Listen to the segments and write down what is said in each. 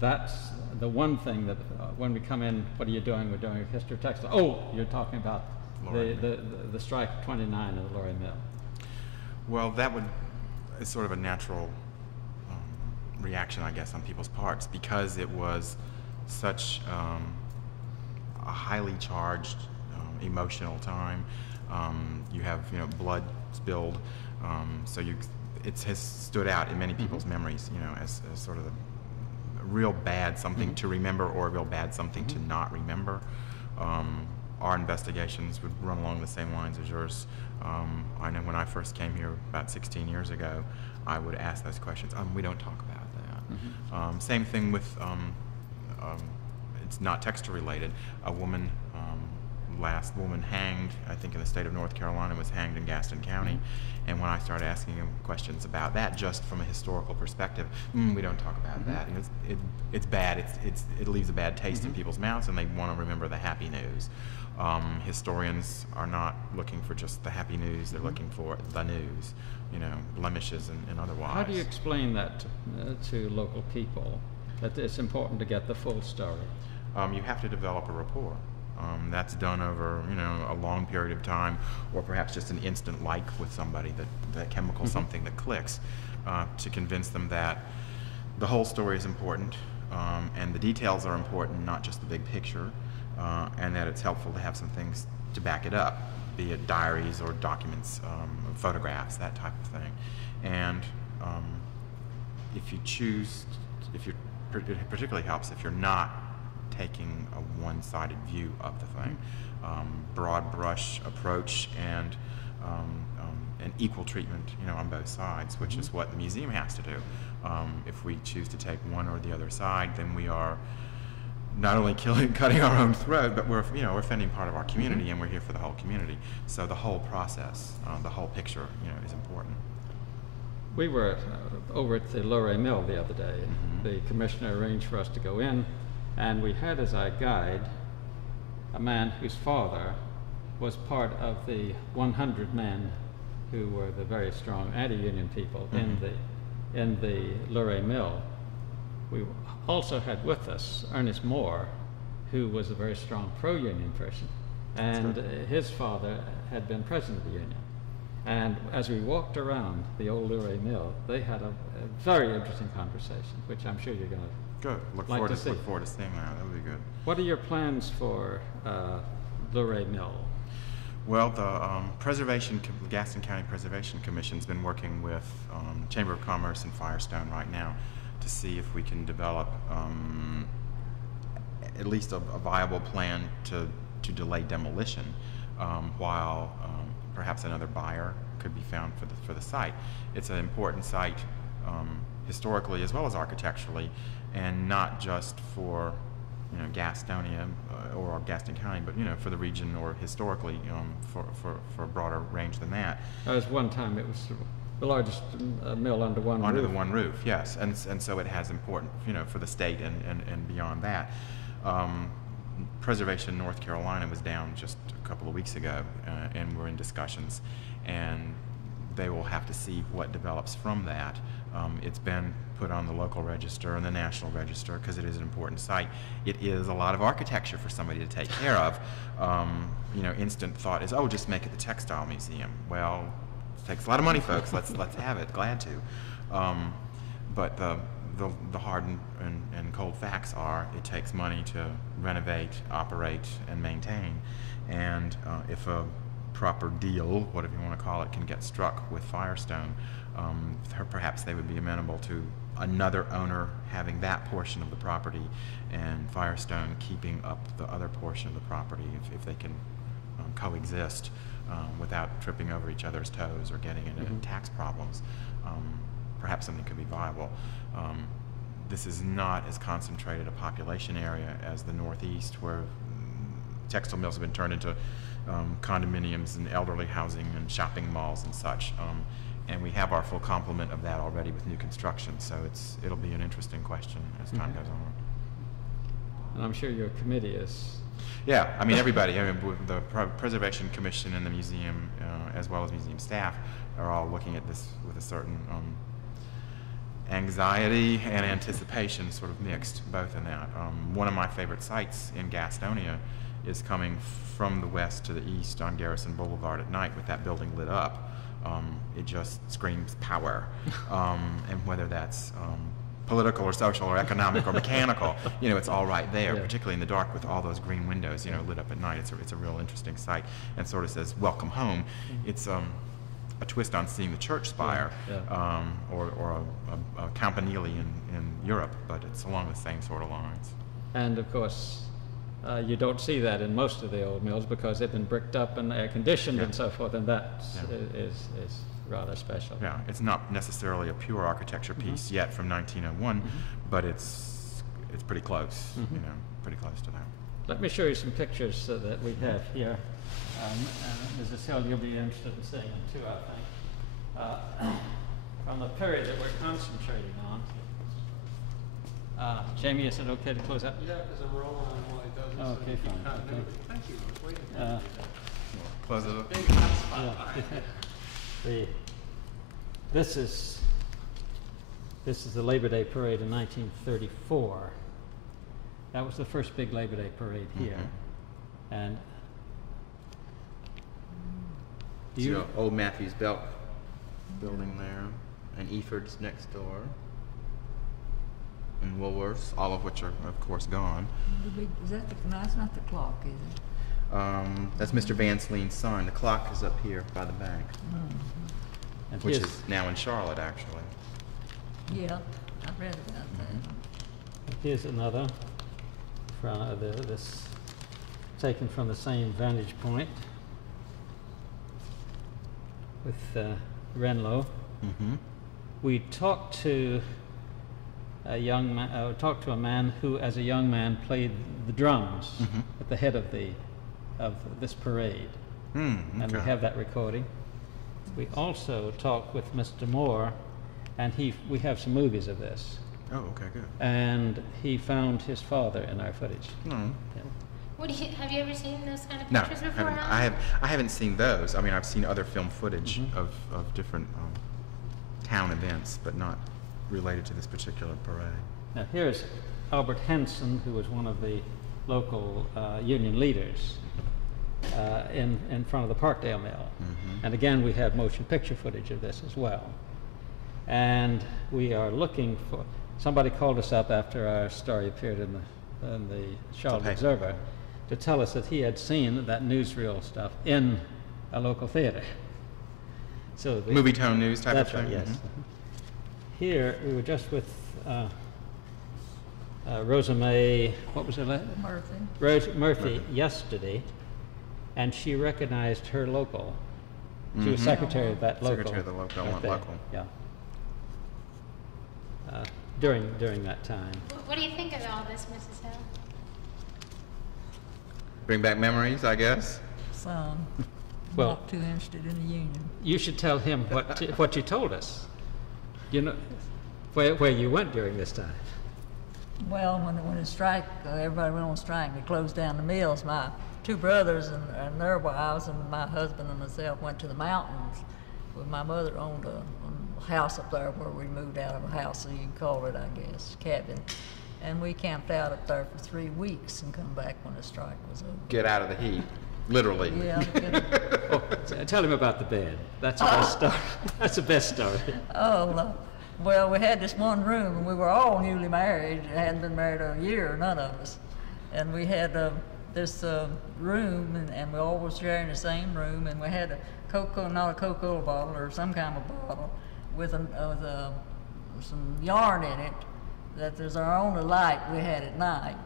that's the one thing that when we come in, what are you doing? We're doing a history of textile. Oh, you're talking about the strike of 29 of the Lorry Mill. Well, that is sort of a natural reaction, I guess, on people's parts, because it was such a highly charged, emotional time. You have, blood spilled, so it has stood out in many people's memories, as sort of a real bad something to remember, or a real bad something to not remember. Our investigations would run along the same lines as yours. I know when I first came here about 16 years ago, I would ask those questions. We don't talk about that. Same thing with, it's not texture related. A woman, last woman hanged, I think in the state of North Carolina, was hanged in Gaston County. And when I started asking him questions about that, just from a historical perspective, we don't talk about that. And it's bad. It leaves a bad taste in people's mouths, and they want to remember the happy news. Historians are not looking for just the happy news; they're looking for the news, blemishes and otherwise. How do you explain that to local people? That it's important to get the full story. You have to develop a rapport. That's done over, a long period of time, or perhaps just an instant like with somebody, that chemical something that clicks, to convince them that the whole story is important, and the details are important, not just the big picture, and that it's helpful to have some things to back it up, be it diaries or documents, photographs, that type of thing. And if you choose, it particularly helps if you're not taking a one-sided view of the thing. Broad brush approach and an equal treatment, on both sides, which is what the museum has to do. If we choose to take one or the other side, then we are not only cutting our own throat, but we're offending part of our community, and we're here for the whole community. So the whole process, the whole picture, is important. We were over at the Lorry Mill the other day. The commissioner arranged for us to go in, and we had as our guide a man whose father was part of the 100 men who were the very strong anti-union people in the Lorry Mill. We also had with us Ernest Moore, who was a very strong pro-union person, and his father had been president of the union. And as we walked around the old Lorry Mill, they had a very interesting conversation, which I'm sure you're going to look forward to seeing that. That would be good. What are your plans for Lorry Mill? Well, the Gaston County Preservation Commission's been working with Chamber of Commerce and Firestone right now to see if we can develop at least a viable plan to delay demolition while perhaps another buyer could be found for the site. It's an important site historically as well as architecturally, and not just for Gastonia or Gaston County, but for the region, or historically for a broader range than that. As one time it was the largest mill under one roof. Under the one roof, yes, and so it has important for the state and beyond that. Preservation North Carolina was down just a couple of weeks ago, and we're in discussions, and they will have to see what develops from that. It's been put on the local register and the national register because it is an important site. It is a lot of architecture for somebody to take care of. Instant thought is, oh, just make it the textile museum. Well, it takes a lot of money, folks. Let's have it. Glad to. But the hard and cold facts are it takes money to renovate, operate, and maintain. And if a proper deal, whatever you want to call it, can get struck with Firestone, perhaps they would be amenable to another owner having that portion of the property and Firestone keeping up the other portion of the property if they can coexist without tripping over each other's toes or getting into tax problems. Perhaps something could be viable. This is not as concentrated a population area as the Northeast, where textile mills have been turned into condominiums and elderly housing and shopping malls and such. And we have our full complement of that already with new construction, so it'll be an interesting question as time goes on. And I'm sure your committee is... Yeah, I mean everybody, the Preservation Commission and the museum, as well as museum staff, are all looking at this with a certain anxiety and anticipation sort of mixed, both in that. One of my favorite sights in Gastonia is coming from the west to the east on Garrison Boulevard at night with that building lit up. It just screams power. And whether that's political or social or economic or mechanical, you know, it's all right there, Yeah. particularly in the dark with all those green windows, you know, lit up at night. It's a real interesting sight, and sort of says, welcome home. It's a twist on seeing the church spire, Yeah. or a campanile in Europe, but it's along the same sort of lines. And of course, you don't see that in most of the old mills because they've been bricked up and air conditioned Yeah. and so forth, and that Yeah. is rather special. Yeah, it's not necessarily a pure architecture piece yet from 1901, but it's pretty close, you know, pretty close to that. Let me show you some pictures that we have here. Mrs. Hill, you'll be interested in seeing them too, I think. From the period that we're concentrating on. Jamie, is it okay to close up? Yeah, because I'm rolling on while he does this. Oh, okay, so fine, continuity. okay. Thank you. I was waiting for you to do that. Close it up. Big hot spot. This is the Labor Day parade in 1934. That was the first big Labor Day parade here, and So old Matthews Belk building there, and Eford's next door, and Woolworths. All of which are, of course, gone. Is that no, it's not the clock, is it? That's Mr. Van Sleen's son. The clock is up here by the bank, and Which here's, is now in Charlotte, actually. Yeah, I've read about that. here's another from this taken from the same vantage point with Renlo. We talked to a man who, as a young man, played the drums at the head of this parade, and we have that recording. We also talked with Mr. Moore, and we have some movies of this, Oh, okay, good. and he found his father in our footage. No, What have you ever seen those kind of no, pictures before? I haven't seen those. I mean, I've seen other film footage of different town events, but not related to this particular parade. Now here's Albert Henson, who was one of the local union leaders in front of the Parkdale Mill. And again, we have motion picture footage of this as well. And we are looking for, somebody called us up after our story appeared in the Charlotte paper. Observer to tell us that he had seen that newsreel stuff in a local theater. So Movie tone news type of that's thing? right, yes. Here, we were just with Rosa May, what was her name? Murphy. Rose Murphy yesterday, and she recognized her local. She was secretary of that local. Secretary of the local, right went there. local. Yeah. During that time. What do you think of all this, Mrs. Hill? Bring back memories, I guess. Some. Well- Not too interested in the union. You should tell him what you told us. You know, where you went during this time. Well, when the strike, everybody went on strike. They closed down the mills. My two brothers and their wives and my husband and myself went to the mountains. My mother owned a house up there where we moved out of a house, so you can call it, I guess, cabin. And we camped out up there for 3 weeks and come back when the strike was over. Get out of the heat, literally. Yeah. Oh, tell him about the bed. That's the best story. That's the best story. Oh, no. Well, we had this one room, and we were all newly married. Hadn't been married a year, none of us. And we had this room, and we all were sharing the same room, and we had not a Coca-Cola bottle or some kind of bottle with some yarn in it that there's our only light we had at night.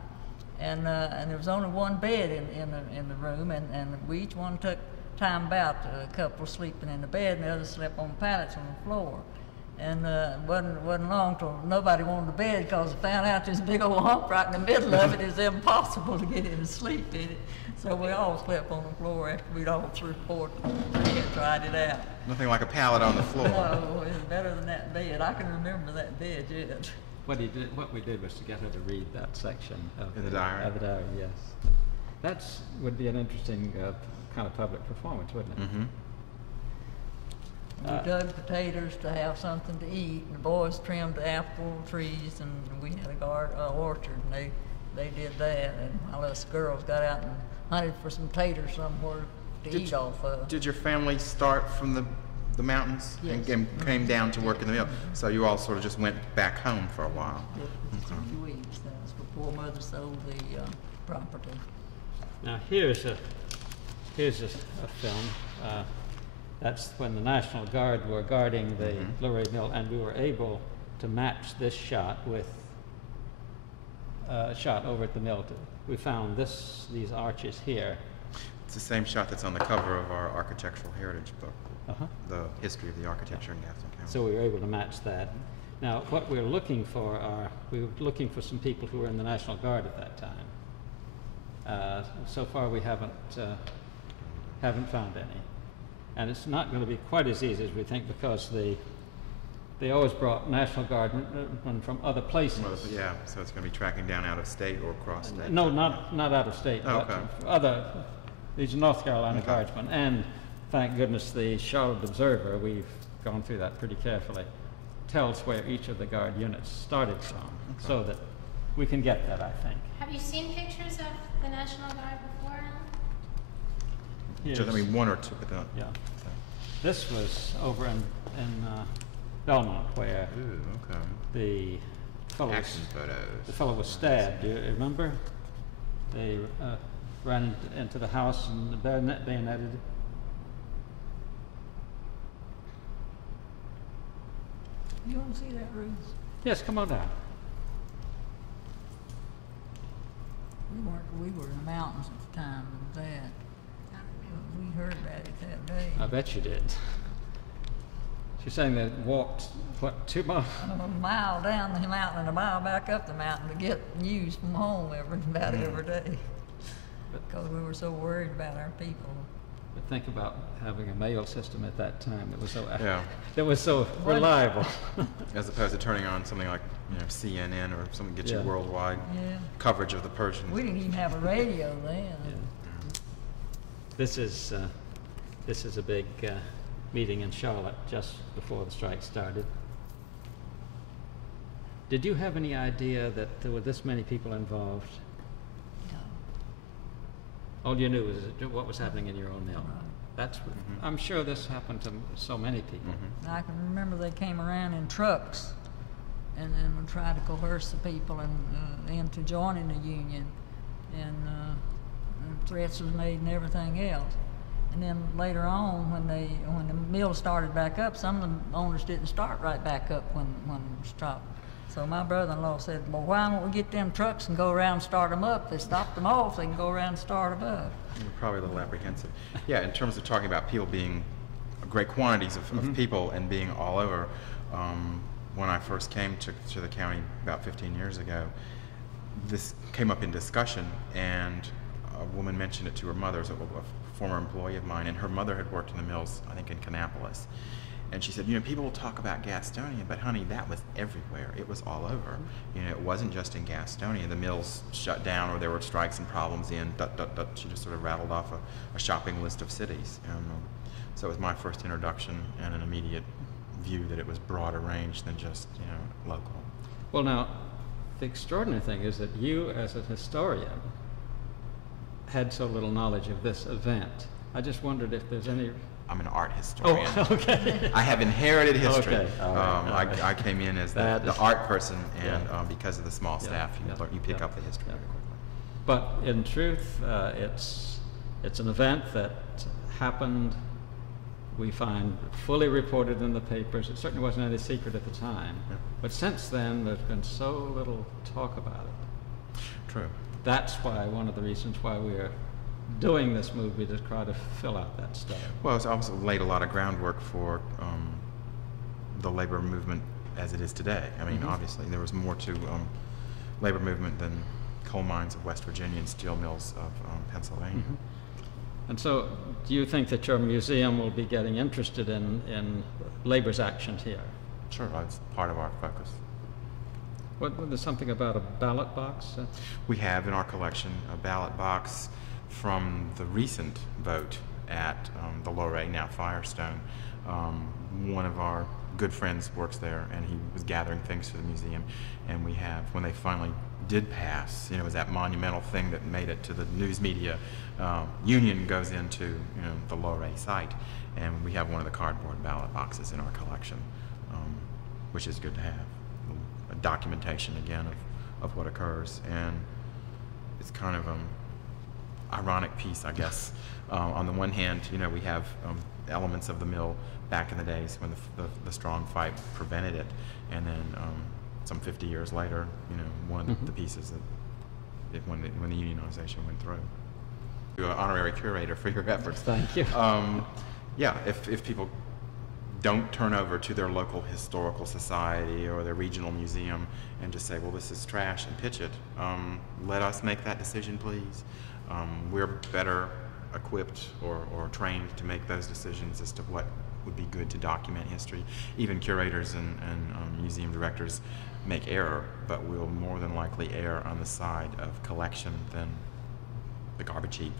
And there was only one bed in the room, and we each one took time about, a couple sleeping in the bed and the other slept on pallets on the floor. And wasn't long till nobody wanted the bed because they found out this big old hump right in the middle of it is impossible to get in and sleep in it. So we all slept on the floor after we'd all tried it out. Nothing like a pallet on the floor. No, it was better than that bed. I can remember that bed yet. What we did was to get her to read that section of In the diary? Of the diary, yes. That would be an interesting kind of public performance, wouldn't it? We dug potatoes to have something to eat, and the boys trimmed the apple trees, and we had a orchard, and they did that, and while us girls got out and hunted for some taters somewhere to eat off of. Did your family start from the mountains Yes. and came down to work in the mill? So you all sort of just went back home for a while. Just a few weeks, that's before Mother sold the property. Now here's a film. That's when the National Guard were guarding the Luray Mill, and we were able to match this shot with a shot over at the mill. We found these arches here. It's the same shot that's on the cover of our architectural heritage book, Uh-huh. the history of the architecture in Gaston County. So we were able to match that. Now, what we're looking for we were looking for some people who were in the National Guard at that time. So far, we haven't found any, and it's not going to be quite as easy as we think, because they always brought National Guardmen from other places. Yeah, so it's going to be tracking down out of state or across state. No, not out of state, Oh, but these are North Carolina Okay. Guardsmen, and thank goodness the Charlotte Observer, we've gone through that pretty carefully, tells where each of the Guard units started from, so that we can get that, I think. Have you seen pictures of the National Guard before? Here's- Just, I mean, one or two, but not. Yeah. This was over in Belmont, where Ooh, okay. the Action photos. fellow was stabbed. Do you remember? They ran into the house and bayoneted. You want to see that, Ruth? Yes, come on down. We were in the mountains at the time of that. We heard about it that day. I bet you did. She's saying they walked, what, 2 miles? A mile down the mountain and a mile back up the mountain to get news from home about every day. Because we were so worried about our people. But think about having a mail system at that time that was so Yeah. that was so What? reliable. As opposed to turning on something like, CNN or something that gets Yeah. you worldwide Yeah. coverage of the Persians. We didn't even have a radio then. Yeah. This is a big meeting in Charlotte just before the strike started. Did you have any idea that there were this many people involved? No. All you knew was what was happening in your own mill. Right. That's what, I'm sure this happened to so many people. I can remember they came around in trucks and then would try to coerce the people into joining the union, and threats was made and everything else. And then later on, when the mill started back up, some of the owners didn't start right back up when it stopped. So my brother-in-law said, "Well, why don't we get them trucks and go around and start them up? They stopped them off, they can go around and start them up." We're probably a little apprehensive. Yeah, in terms of talking about people being great quantities of people and being all over, when I first came to the county about 15 years ago, this came up in discussion, and a woman mentioned it to her mother, a former employee of mine, and her mother had worked in the mills, I think in Kannapolis. And she said, people will talk about Gastonia, but honey, that was everywhere. It was all over. It wasn't just in Gastonia. The mills shut down, or there were strikes and problems in, She just sort of rattled off a shopping list of cities. And so it was my first introduction and an immediate view that it was broader range than just, local. Well, now, the extraordinary thing is that you, as a historian, had so little knowledge of this event. I just wondered if there's any... I'm an art historian. Oh, okay. I have inherited history. Okay, all right. I came in as That the is- art person, Yeah. and because of the small Yeah, staff, you pick yeah, up the history yeah. very quickly. But in truth, it's an event that happened. We find fully reported in the papers. It certainly wasn't any secret at the time. Yeah. But since then, there's been so little talk about it. True. That's why one of the reasons why we're doing this movie, to try to fill out that stuff. Well, it's also laid a lot of groundwork for the labor movement as it is today. I mean, obviously, there was more to labor movement than coal mines of West Virginia and steel mills of Pennsylvania. And so, do you think that your museum will be getting interested in labor's actions here? Sure, that's part of our focus. There's something about a ballot box? We have in our collection a ballot box from the recent vote at the Luray, now Firestone, One of our good friends works there, and he was gathering things for the museum. And we have, when they finally did pass, it was that monumental thing that made it to the news media. Union goes into the Luray site, and we have one of the cardboard ballot boxes in our collection, which is good to have. A documentation again of what occurs, and it's kind of ironic piece, I guess. On the one hand, we have elements of the mill back in the days when the strong fight prevented it, and then some 50 years later, one of the pieces that when the unionization went through. You're an honorary curator for your efforts. Thank you. Yeah, if people don't turn over to their local historical society or their regional museum and just say, well, this is trash, and pitch it, let us make that decision, please. We're better equipped or trained to make those decisions as to what would be good to document history. Even curators and museum directors make error, but we'll more than likely err on the side of collection than the garbage heap.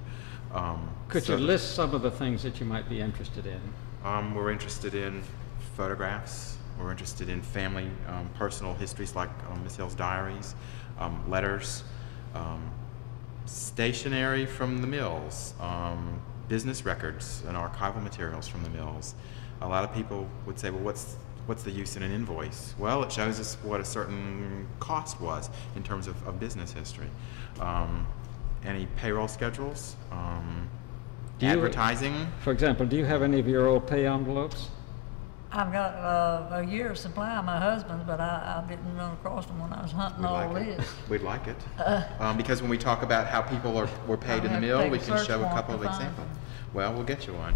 Could you list some of the things that you might be interested in? We're interested in photographs. We're interested in family, personal histories like Miss Hill's diaries, letters, stationery from the mills, business records and archival materials from the mills. A lot of people would say, well, what's the use in an invoice? Well, it shows us what a certain cost was in terms of business history. Any payroll schedules, advertising. For example, do you have any of your old pay envelopes? I've got a year's supply of my husband's, but I didn't run across them when I was hunting all this. We'd like it. Because when we talk about how people were paid in the mill, we can show a couple of examples. Well, we'll get you one.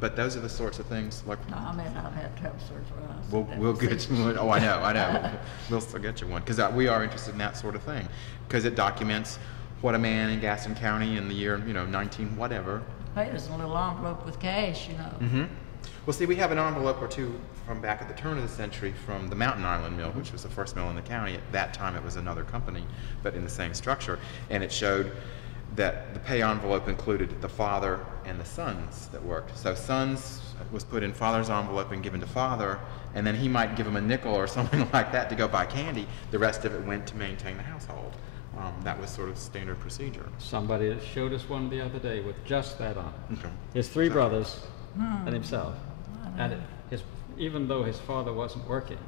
But those are the sorts of things like. No, I mean, I'd have to have a search warrant. We'll get you one. Oh, I know. We'll still get you one because we are interested in that sort of thing because it documents what a man in Gaston County in the year 19 whatever. Hey, there's a little envelope with cash, Mm-hmm. Well, see, we have an envelope or two from back at the turn of the century from the Mountain Island Mill, which was the first mill in the county. At that time, it was another company, but in the same structure, and it showed that the pay envelope included the father and the sons that worked. So sons was put in father's envelope and given to father, and then he might give him a nickel or something like that to go buy candy. The rest of it went to maintain the household. That was sort of standard procedure. Somebody showed us one the other day with just that on it. Okay. His three brothers and himself. And even though his father wasn't working,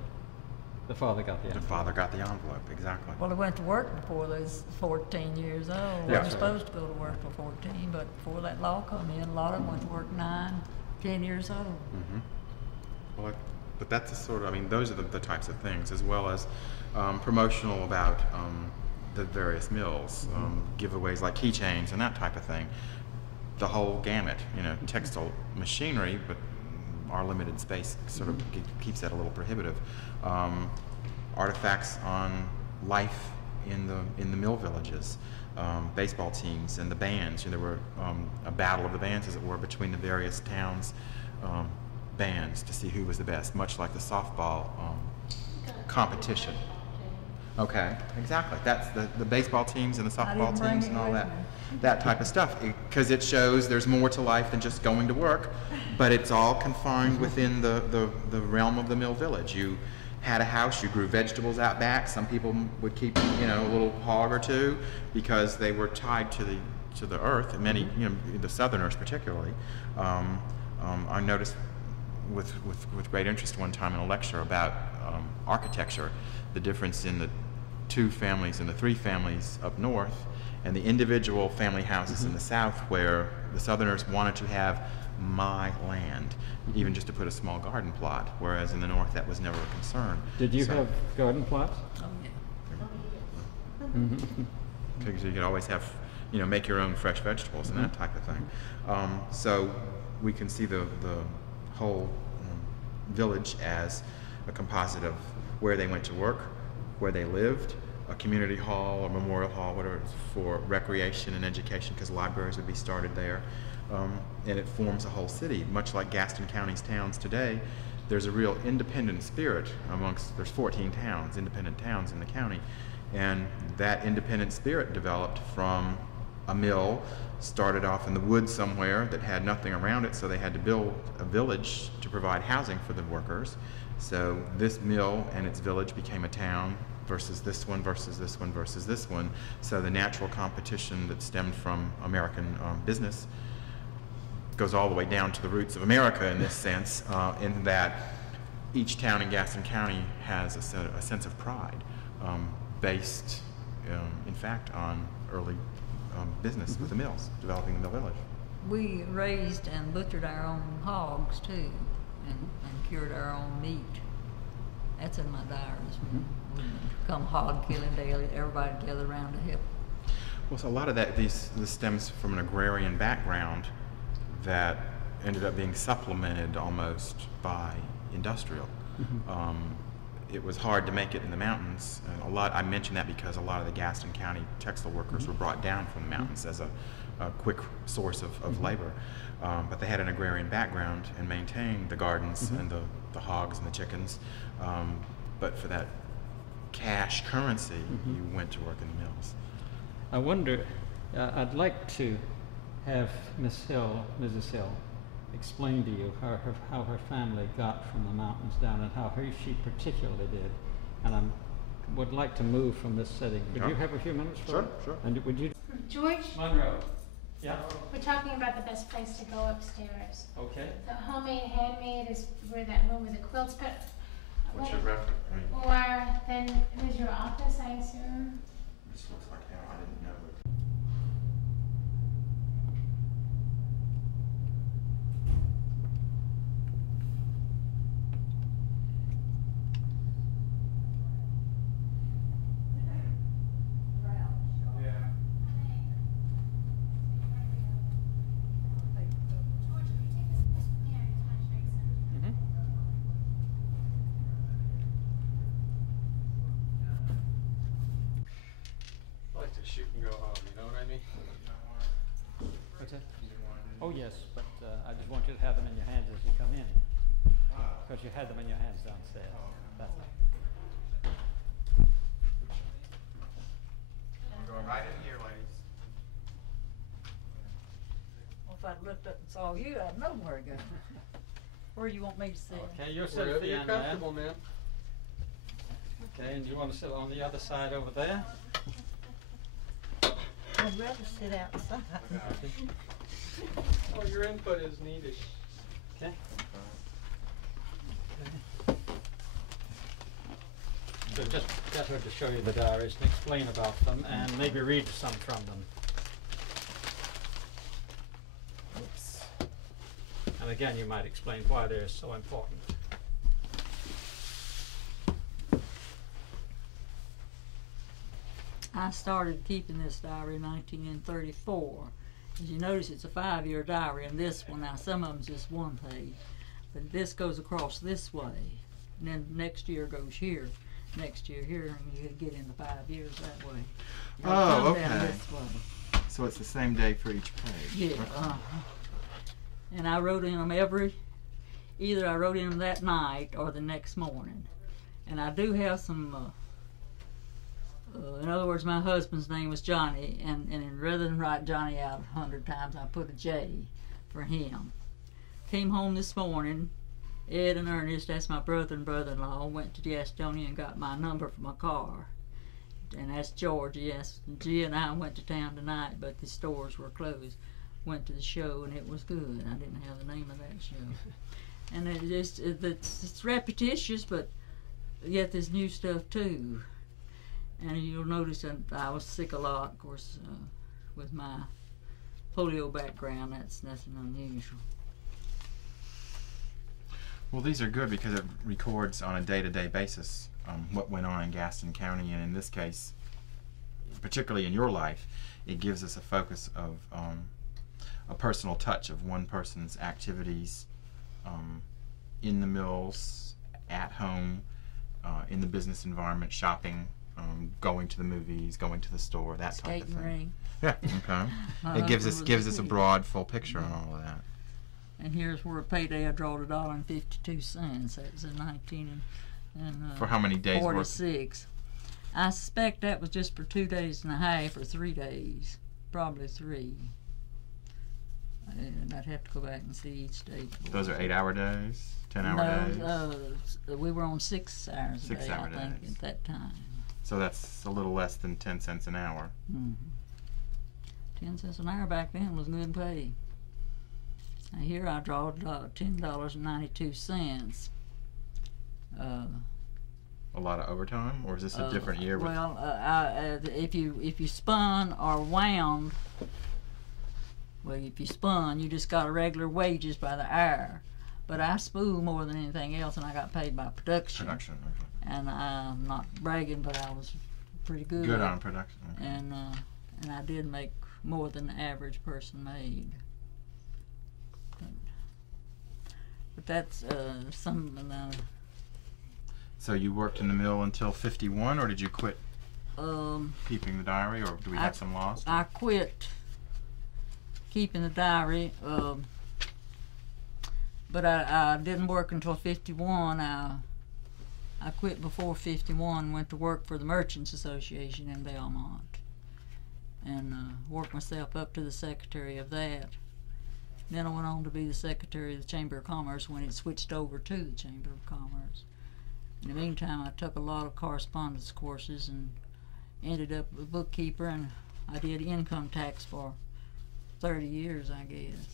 the father got the envelope. The father got the envelope, exactly. Well, he went to work before they was 14 years old. Yeah. Wasn't supposed to go to work for 14, but before that law come in, a lot of them went to work 9, 10 years old. Mm-hmm. Well, but that's the sort of, those are the types of things, as well as promotional about the various mills, giveaways like keychains and that type of thing. The whole gamut, textile machinery, but our limited space sort of keeps that a little prohibitive. Artifacts on life in the mill villages, baseball teams and the bands. There were a battle of the bands, as it were, between the various towns' bands to see who was the best, much like the softball competition. Okay, exactly. That's the baseball teams and the softball teams and all that type of stuff. Because it shows there's more to life than just going to work, but it's all confined within the realm of the mill village. You had a house, you grew vegetables out back. Some people would keep a little hog or two because they were tied to the earth. And many, the Southerners particularly. I noticed with great interest one time in a lecture about architecture, the difference in the 2 families and the 3 families up north and the individual family houses in the south, where the Southerners wanted to have my land, even just to put a small garden plot, whereas in the north that was never a concern. Did you have garden plots? Oh, yeah. Because you could always have, make your own fresh vegetables and that type of thing. So we can see the whole village as a composite of where they went to work, where they lived, a community hall or memorial hall, whatever, for recreation and education, because libraries would be started there. And it forms a whole city, much like Gaston County's towns today. There's a real independent spirit there's 14 towns, independent towns in the county, and that independent spirit developed from a mill started off in the woods somewhere that had nothing around it, so they had to build a village to provide housing for the workers. So this mill and its village became a town versus this one versus this one versus this one. So the natural competition that stemmed from American business goes all the way down to the roots of America in this sense, in that each town in Gaston County has a sense of pride based, in fact, on early business with the mills, developing the mill village. We raised and butchered our own hogs too, and cured our own meat. That's in my diaries. We come hog killing day, everybody gathered around to help. Well, so a lot of that, this stems from an agrarian background that ended up being supplemented almost by industrial. It was hard to make it in the mountains. And I mention that because a lot of the Gaston County textile workers were brought down from the mountains as a quick source of labor. But they had an agrarian background and maintained the gardens and the hogs and the chickens. But for that cash currency, you went to work in the mills. I wonder, I'd like to have Mrs. Hill, explain to you how her family got from the mountains down and how she particularly did. And I would like to move from this setting. Would you have a few minutes for Sure, it? sure. And would you? George, Monroe. Yeah. we're talking about the best place to go upstairs. Okay. The homemade, handmade is where that room with the quilts, but. What's your reference? Or then, who's your office, I assume? This looks like I didn't know it. I like to shoot and go home, you know what I mean? What's that? Oh, yes, but I just want you to have them in your hands as you come in. Because you had them in your hands downstairs. That's all. We're going right in here, ladies. Well, if I'd looked up and saw you, I'd know where to go. Where do you want me to sit? Okay, you're sitting at Wherever the you're end there. comfortable, man. Okay, and you want to sit on the other side over there? I'd rather sit outside. Oh, your input is needed. Okay. So just get her to show you the diaries and explain about them and maybe read some from them. Oops. And again, you might explain why they're so important. I started keeping this diary in 1934. As you notice, it's a 5-year diary, and this one, now some of them's just one page, but this goes across this way, and then next year goes here, next year here, and you get into 5 years that way. You Oh, come down okay. this way. So it's the same day for each page. Yeah. Okay. And I wrote in them either I wrote in them that night or the next morning. And I do have some, in other words, my husband's name was Johnny, and rather than write Johnny out 100 times, I put a J for him. Came home this morning, Ed and Ernest, that's my brother and brother-in-law, went to the Estonia and got my number for my car. And that's George, yes. G and I went to town tonight, but the stores were closed. Went to the show, and it was good. I didn't have the name of that show. And it's repetitious, but yet there's new stuff too. And you'll notice that I was sick a lot, of course, with my polio background. That's nothing unusual. Well, these are good because it records on a day-to-day basis what went on in Gaston County, and in this case, particularly in your life, it gives us a focus of a personal touch of one person's activities in the mills, at home, in the business environment, shopping, going to the movies, going to the store, that type of Skating thing. ring. Yeah. Okay. It gives us a broad, full picture on all of that. And here's where a payday I drawed $1.52. That was in 19 and For how many days worth? 46. I suspect that was just for 2 days and a half or 3 days, probably 3. And I'd have to go back and see each day. Those are 8-hour days, 10-hour days. We were on 6 hours a day, 6-hour I think, days. at that time. So that's a little less than 10 cents an hour. 10 cents an hour back then was good pay. Now here I draw $10.92. A lot of overtime, or is this a different year? With Well, if you spun or wound, well, if you spun, you just got a regular wages by the hour. But I spool more than anything else, and I got paid by production. production? And I'm not bragging, but I was pretty good. Good on production. Okay. And I did make more than the average person made. But that's something. So you worked in the mill until 51, or did you quit keeping the diary, or do we have some lost? I quit keeping the diary, but I didn't work until 51. I quit before 51, went to work for the Merchants Association in Belmont, and worked myself up to the secretary of that. Then I went on to be the secretary of the Chamber of Commerce when it switched over to the Chamber of Commerce. In the meantime, I took a lot of correspondence courses and ended up a bookkeeper, and I did income tax for 30 years, I guess.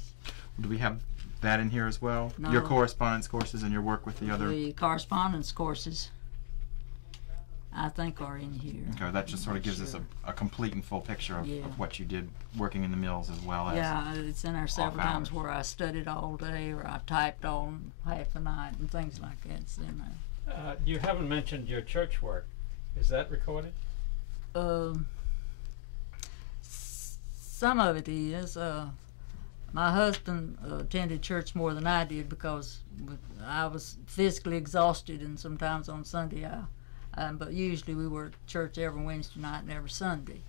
Do we have that in here as well? No. Your correspondence courses and your work with the other? The correspondence courses, I think, are in here. Okay, that just sort of gives us a complete and full picture of, Yeah. of what you did working in the mills as well as. Yeah, it's in there several off times hours. where I studied all day, or I typed all half the night, and things like that. It's in there. You haven't mentioned your church work. Is that recorded? Some of it is. My husband attended church more than I did because I was physically exhausted, and sometimes on Sunday but usually we were at church every Wednesday night and every Sunday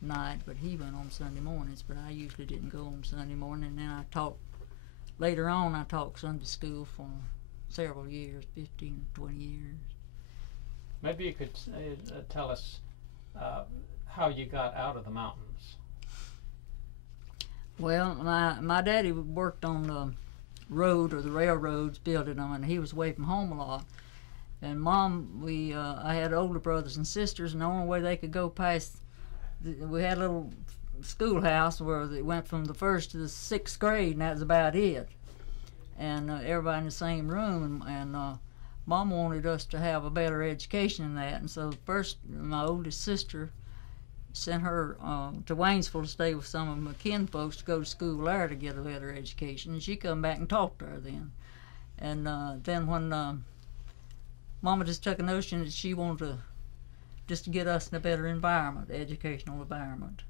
night, but he went on Sunday mornings, but I usually didn't go on Sunday morning. And then later on I taught Sunday school for several years, 15, 20 years. Maybe you could tell us how you got out of the mountains. Well, my daddy worked on the road or the railroads, building them, and he was away from home a lot. And Mom, I had older brothers and sisters, and the only way they could go past, we had a little schoolhouse where they went from the 1st to the 6th grade, and that was about it. And everybody in the same room, and Mom wanted us to have a better education than that. And so first, my oldest sister sent her to Waynesville to stay with some of my kin folks to go to school there to get a better education. And she come back and talked to her then. And then when Mama just took a notion that she wanted to get us in a better environment, educational environment.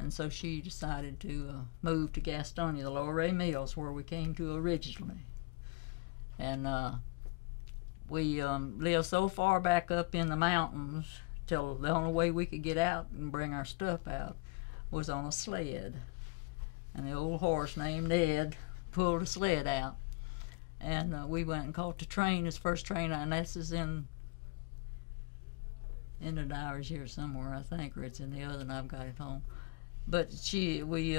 And so she decided to move to Gastonia, the Lower Ray Mills, where we came to originally. And we lived so far back up in the mountains till the only way we could get out and bring our stuff out was on a sled. And the old horse named Ned pulled the sled out. And we went and caught the train, his first train, and this is in the diaries here somewhere, I think, or it's in the other, and I've got it home. But we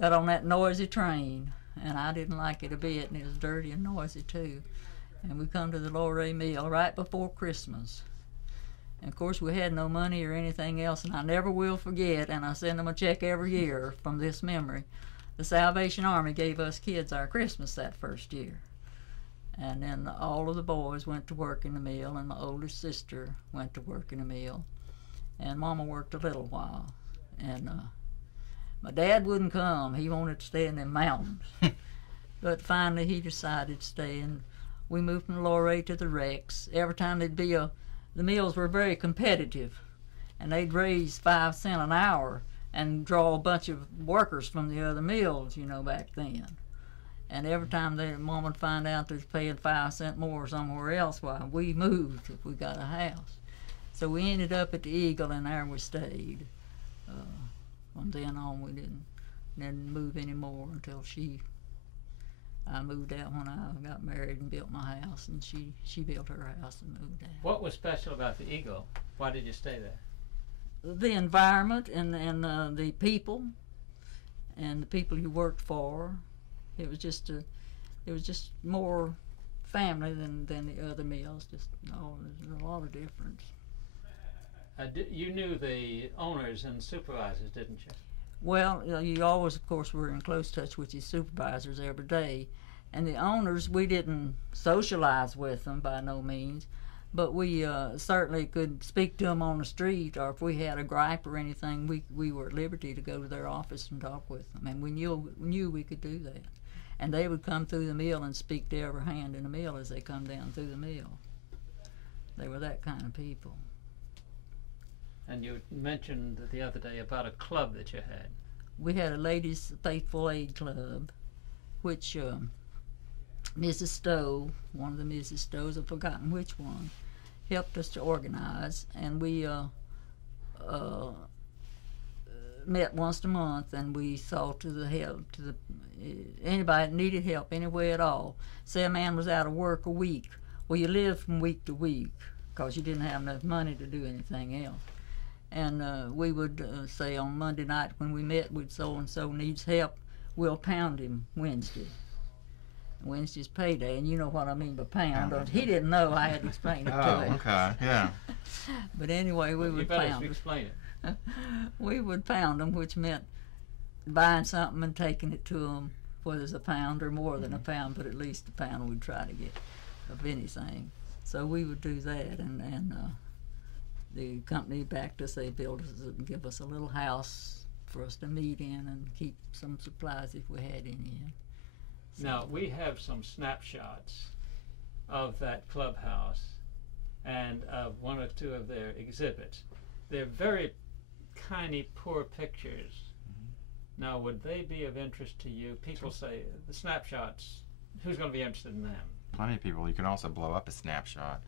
got on that noisy train, and I didn't like it a bit, and it was dirty and noisy too. And we come to the Lower Ray Mill right before Christmas. And of course we had no money or anything else, and I never will forget, and I send them a check every year from this memory. The Salvation Army gave us kids our Christmas that first year. And then all of the boys went to work in the mill, and my oldest sister went to work in the mill. And Mama worked a little while. And my dad wouldn't come. He wanted to stay in the mountains. But finally he decided to stay, and we moved from the Lower Ray to the Rex. Every time there'd be the mills were very competitive, and they'd raise 5 cents an hour and draw a bunch of workers from the other mills, back then. And every time Mom would find out they was paying 5 cents more somewhere else, why, we moved if we got a house. So we ended up at the Eagle, and there we stayed. From then on, we didn't move anymore until I moved out when I got married and built my house, and she built her house and moved out. What was special about the Eagle? Why did you stay there? The environment and the people, and the people you worked for. It was just more family than the other mills. Just there's a lot of difference. You knew the owners and supervisors, didn't you? Well, you always, of course, were in close touch with your supervisors every day. And the owners, we didn't socialize with them by no means, but we certainly could speak to them on the street, or if we had a gripe or anything, we were at liberty to go to their office and talk with them. And we knew we could do that. And they would come through the mill and speak to every hand in the mill as they come down through the mill. They were that kind of people. And you mentioned the other day about a club that you had. We had a Ladies' Faithful Aid Club, which Mrs. Stowe, one of the Mrs. Stowes, I've forgotten which one, helped us to organize, and we met once a month, and we saw to the help to the anybody that needed help anywhere at all. Say a man was out of work a week, well, you lived from week to week because you didn't have enough money to do anything else. And we would say on Monday night when we met, we'd so-and-so needs help, we'll pound him Wednesday. Wednesday's payday, and you know what I mean by pound. He didn't know, I had to explain it to him. Okay, yeah. But anyway, we would pound him. Explain it. We would pound them, which meant buying something and taking it to them, whether it's a pound or more than a pound, but at least a pound we'd try to get of anything. So we would do that, and the company backed us. They built us and give us a little house for us to meet in and keep some supplies if we had any. So now, we have some snapshots of that clubhouse and of one or two of their exhibits. They're very tiny, poor pictures. Now, would they be of interest to you? People say the snapshots, who's going to be interested in them? Plenty of people. You can also blow up a snapshot,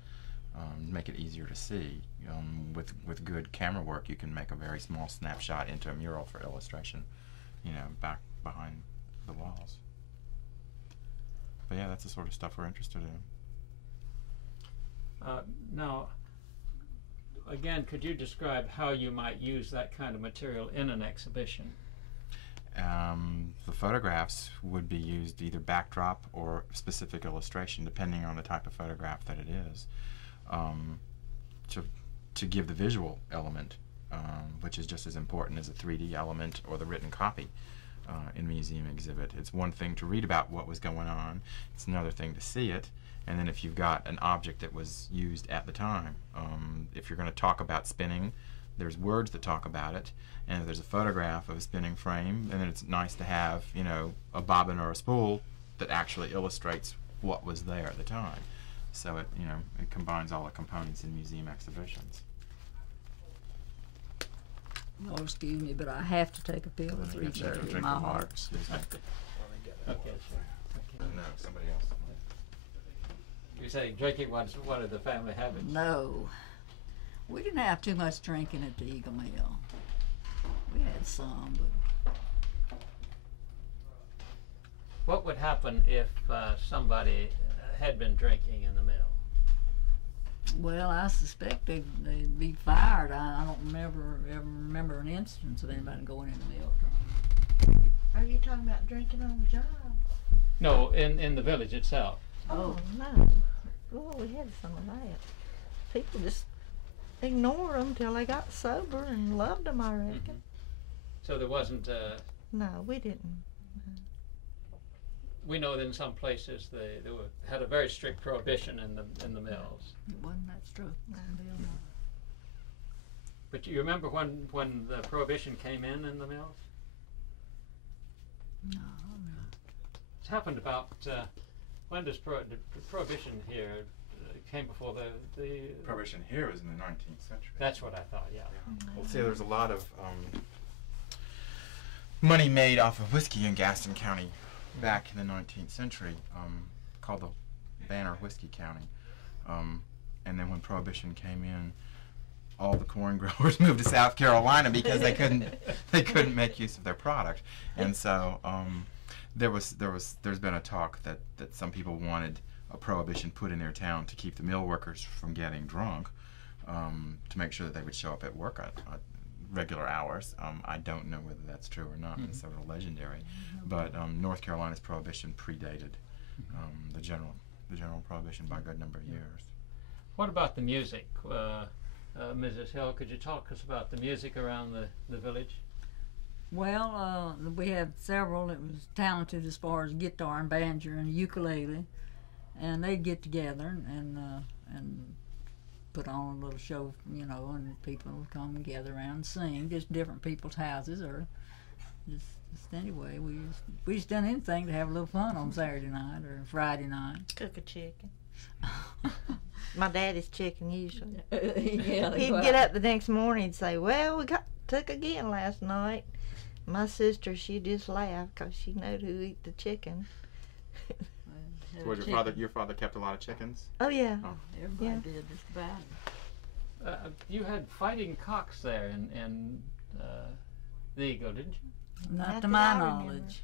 make it easier to see. With good camera work, you can make a very small snapshot into a mural for illustration, back behind the walls. But yeah, that's the sort of stuff we're interested in. Now, again, could you describe how you might use that kind of material in an exhibition? The photographs would be used either backdrop or specific illustration, depending on the type of photograph that it is, to give the visual element, which is just as important as a 3D element or the written copy in a museum exhibit. It's one thing to read about what was going on, it's another thing to see it, and then if you've got an object that was used at the time, if you're going to talk about spinning, there's words that talk about it, and if there's a photograph of a spinning frame, then it's nice to have, a bobbin or a spool that actually illustrates what was there at the time. So it, it combines all the components in museum exhibitions. Oh, excuse me, but I have to take a pill at 3:30. My heart's. Okay, sure. No, somebody else. You're saying drinking was one of the family habits? No. We didn't have too much drinking at the Eagle Mill. We had some, but... What would happen if somebody had been drinking in the mill? Well, I suspect they'd be fired. I don't ever remember an instance of anybody going in the mill drunk. Are you talking about drinking on the job? No, in the village itself. Oh, no. Well, we had some of that. People just ignored them till they got sober and loved them, I reckon. So there wasn't... No, we didn't. We know that in some places they had a very strict prohibition in the mills. It wasn't that strict. But you remember when the prohibition came in the mills? No. It's happened about when does the prohibition here came before the Prohibition here was in the 19th century. That's what I thought. Yeah. Well, see, there's a lot of money made off of whiskey in Gaston County back in the 19th century, called the Banner Whiskey County. And then when Prohibition came in, all the corn growers moved to South Carolina because they couldn't make use of their product. And so there's been a talk that some people wanted a prohibition put in their town to keep the mill workers from getting drunk, to make sure that they would show up at work regular hours. I don't know whether that's true or not. It's sort of legendary, but North Carolina's prohibition predated the general prohibition by a good number of years. What about the music? Mrs. Hill, could you talk to us about the music around the village? Well, we had several that was talented as far as guitar and banjo and ukulele, and they'd get together and put on a little show, you know, and people would come and gather around and sing, just different people's houses, or just anyway. We just done anything to have a little fun on Saturday night or Friday night. Cook a chicken. My daddy's chicken usually. Yeah, He'd get up the next morning and say, "Well, we got took again last night." My sister, she just laughed because she knowed who eat the chicken. Was your father kept a lot of chickens? Oh yeah. Oh. Everybody did just about it. You had fighting cocks there in the Eagle, didn't you? Not to that my I remember. knowledge.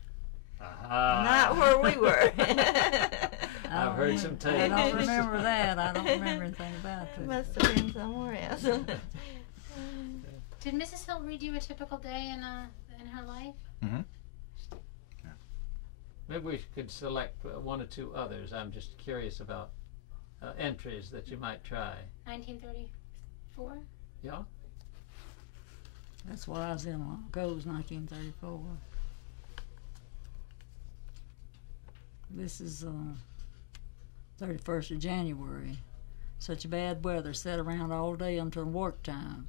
Not where we were. I've heard some tales. I don't remember that. I don't remember anything about It it. must have been somewhere else. Did Mrs. Hill read you a typical day in her life? Mm-hmm. Maybe we could select one or two others. I'm just curious about entries that you might try. 1934? Yeah? That's what I was in long ago, was 1934. This is 31st of January. Such bad weather, sat around all day until work time.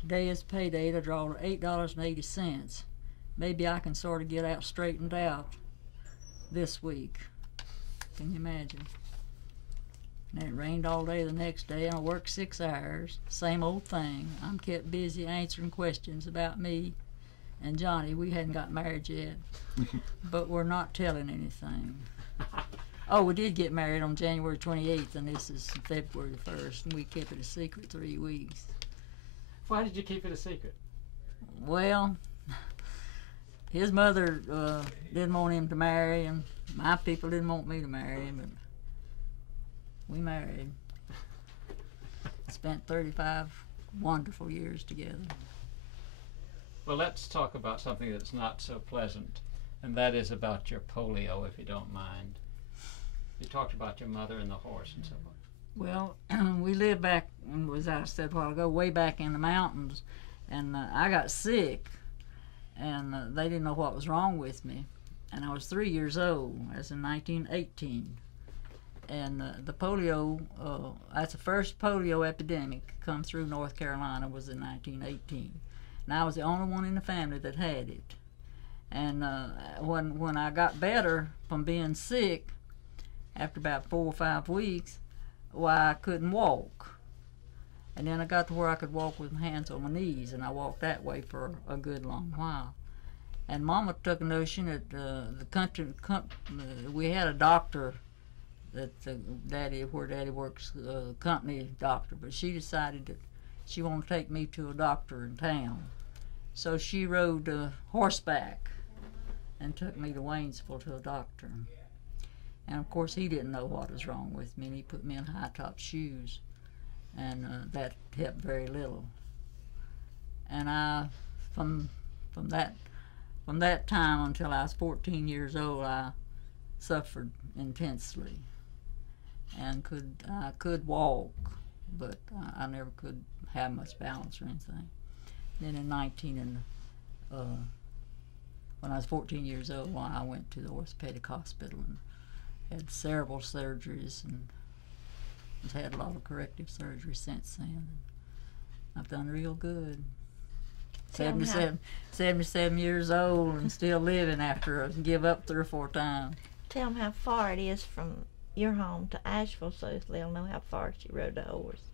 Today is payday to draw $8.80. Maybe I can sort of get out straightened out this week. Can you imagine? And it rained all day the next day, and I worked 6 hours. Same old thing. I'm kept busy answering questions about me and Johnny. We hadn't got married yet, but we're not telling anything. Oh, we did get married on January 28th, and this is February 1st, and we kept it a secret 3 weeks. Why did you keep it a secret? Well, his mother didn't want him to marry, and my people didn't want me to marry him, but we married. Spent 35 wonderful years together. Well, let's talk about something that's not so pleasant, and that is about your polio, if you don't mind. You talked about your mother and the horse and so on. Well, we lived back, as I said a while ago, way back in the mountains, and I got sick, and they didn't know what was wrong with me. And I was 3 years old. That's in 1918. And the polio, that's the first polio epidemic come through North Carolina, was in 1918. And I was the only one in the family that had it. And when I got better from being sick, after about 4 or 5 weeks, why I couldn't walk. And then I got to where I could walk with my hands on my knees, and I walked that way for a good long while. And Mama took a notion that the country, we had a doctor that where Daddy works, company doctor, but she decided that she wanted to take me to a doctor in town. So she rode horseback and took me to Waynesville to a doctor. And of course he didn't know what was wrong with me, and he put me in high-top shoes, and that helped very little. And I, from that time until I was 14 years old, I suffered intensely, and I could walk, but I never could have much balance or anything. Then in when I was 14 years old, I went to the orthopedic hospital and had several surgeries, and I've had a lot of corrective surgery since then. I've done real good. 77 years old and still living after I give up 3 or 4 times. Tell them how far it is from your home to Asheville so they'll know how far she rode the horse.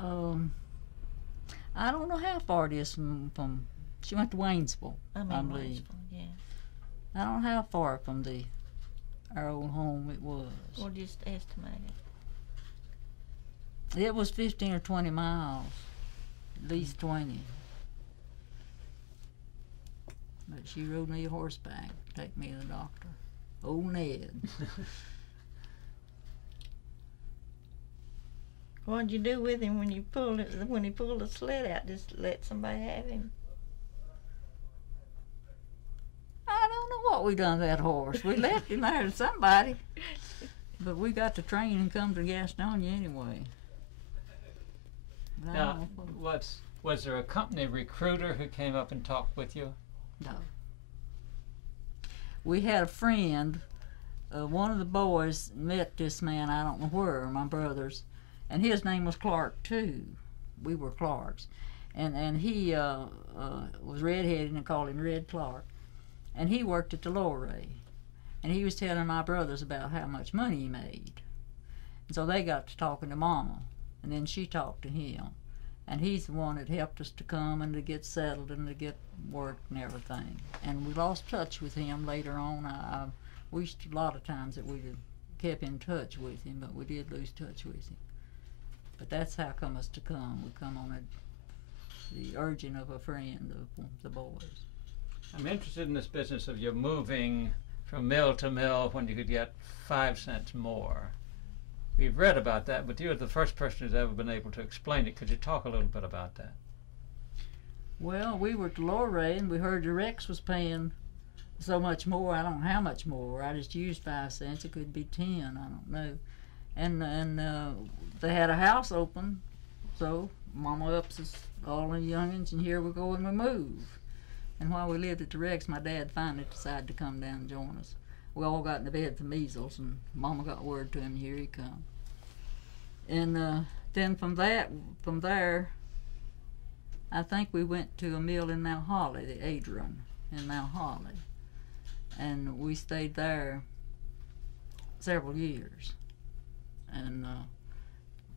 I don't know how far it is from she went to Waynesville, I believe. Waynesville, yeah. I don't know how far from our old home it was. Or just estimate it. It was 15 or 20 miles, at least 20. But she rode me a horseback to take me to the doctor. Old Ned. What'd you do with him when you pulled it? When he pulled the sled out, just let somebody have him? I don't know what we done to that horse. We left him there to somebody. But we got to train and come to Gastonia anyway. But I Now, don't know was there a company recruiter who came up and talked with you? no. We had a friend. One of the boys met this man, I don't know where, my brothers, and his name was Clark too. We were Clarks. And he was redheaded and called him Red Clark. And he worked at the Lorry. And he was telling my brothers about how much money he made. And so they got to talking to Mama. And then she talked to him. And he's the one that helped us to come and to get settled and to get work and everything. And we lost touch with him later on. I wished a lot of times that we'd have kept in touch with him, but we did lose touch with him. But that's how come us to come. We come on the urging of a friend of the boys. I'm interested in this business of you moving from mill to mill when you could get 5 cents more. We've read about that, but you're the first person who's ever been able to explain it. Could you talk a little bit about that? Well, we were at Lorray and we heard the Rex was paying so much more. I don't know how much more. I just used 5 cents. It could be 10. I don't know. And they had a house open, so Mama ups us all the youngins, and here we go and we move. And while we lived at the Rex, my dad finally decided to come down and join us. We all got into bed for measles, and Mama got word to him, and here he come. And then from there, I think we went to a mill in Mount Holly, the Adrian in Mount Holly. And we stayed there several years. And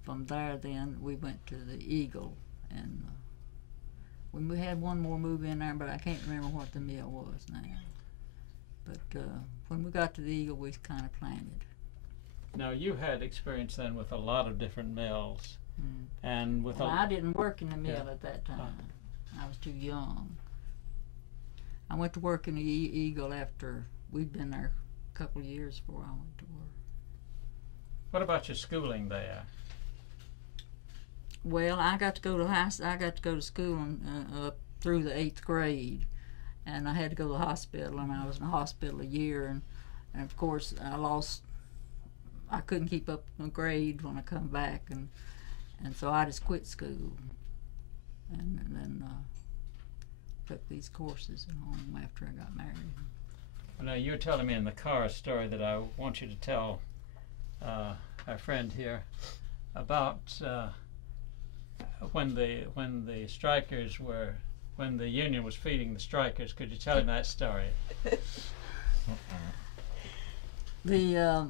from there then we went to the Eagle. And we had one more move in there, but I can't remember what the mill was now. But when we got to the Eagle, we kind of planted. Now, you had experience then with a lot of different mills. And with Well, I didn't work in the mill Yeah. at that time. I was too young. I went to work in the Eagle after we'd been there a couple of years before I went to work. What about your schooling there? Well, I got to go to school up through the 8th grade, and I had to go to the hospital, and I was in the hospital a year, and of course I couldn't keep up my grade when I come back, and so I just quit school, and then took these courses at home after I got married. Well, now, you were telling me in the car a story that I want you to tell our friend here about when the strikers were, when the union was feeding the strikers. Could you tell him that story? The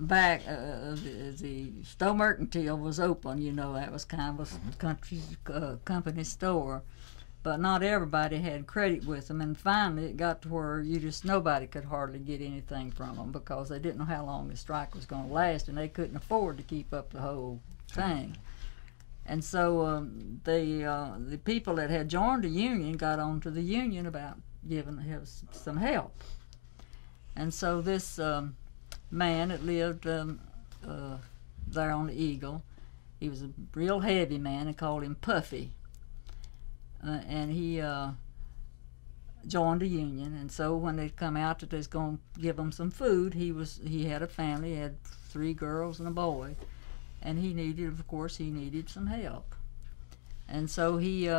back the Stowe Mercantile was open, you know, that was kind of a company store, but not everybody had credit with them, and finally it got to where nobody could hardly get anything from them because they didn't know how long the strike was going to last, and they couldn't afford to keep up the whole thing. And so the people that had joined the union got on to the union about giving some help. And so this man that lived there on the Eagle, he was a real heavy man, and called him Puffy. And he joined the union, and so when they come out that they was going to give him some food, he had a family, he had 3 girls and a boy, and he needed some help. And so he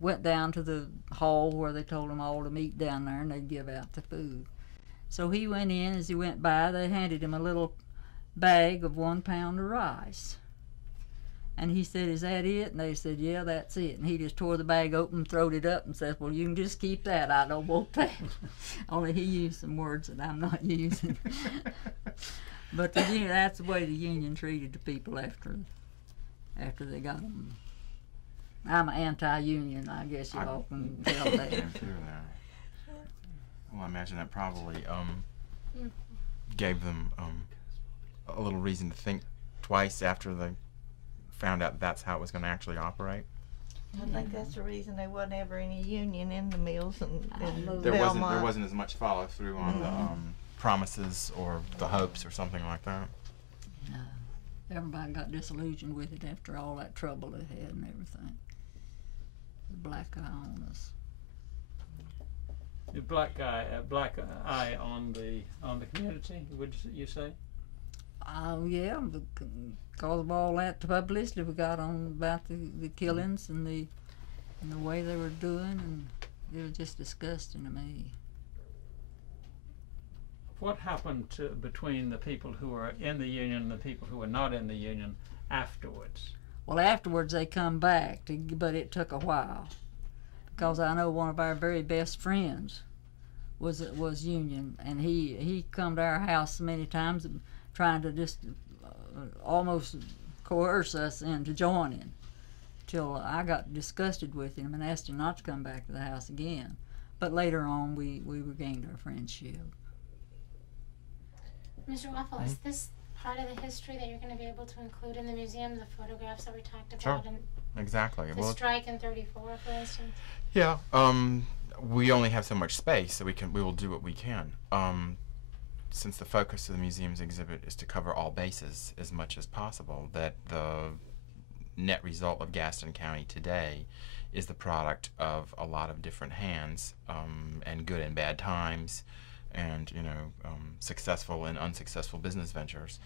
went down to the hall where they told them all to meet down there, and they'd give out the food. So he went in. As he went by, they handed him a little bag of 1 pound of rice. And he said, "Is that it?" And they said, "Yeah, that's it." And he just tore the bag open, throwed it up, and said, "Well, you can just keep that. I don't want that." Only he used some words that I'm not using. But that's the way the union treated the people after they got them. I'm an anti-union, I guess you all can tell that. Well, I imagine that probably gave them a little reason to think twice after they found out that's how it was going to actually operate. I think that's the reason there wasn't ever any union in the mills in There Belmont. wasn't as much follow through on the promises or the hopes or something like that. everybody got disillusioned with it after all that trouble they had and everything. The black eye on us. The black eye on the community, would you say? Oh yeah, because of all that publicity we got on about the killings and the way they were doing, and it was just disgusting to me. What happened between the people who were in the Union and the people who were not in the Union afterwards? Well, afterwards they come back, but it took a while. Because I know one of our very best friends was Union, and he come to our house many times trying to just almost coerce us into joining, till I got disgusted with him and asked him not to come back to the house again. But later on we regained our friendship. Mr. Waffle, is this part of the history that you're going to be able to include in the museum, the photographs that we talked about? Sure. And Exactly. the strike in '34, for instance? Yeah. We only have so much space, so we will do what we can. Since the focus of the museum's exhibit is to cover all bases as much as possible, that the net result of Gaston County today is the product of a lot of different hands, and good and bad times, and successful and unsuccessful business ventures.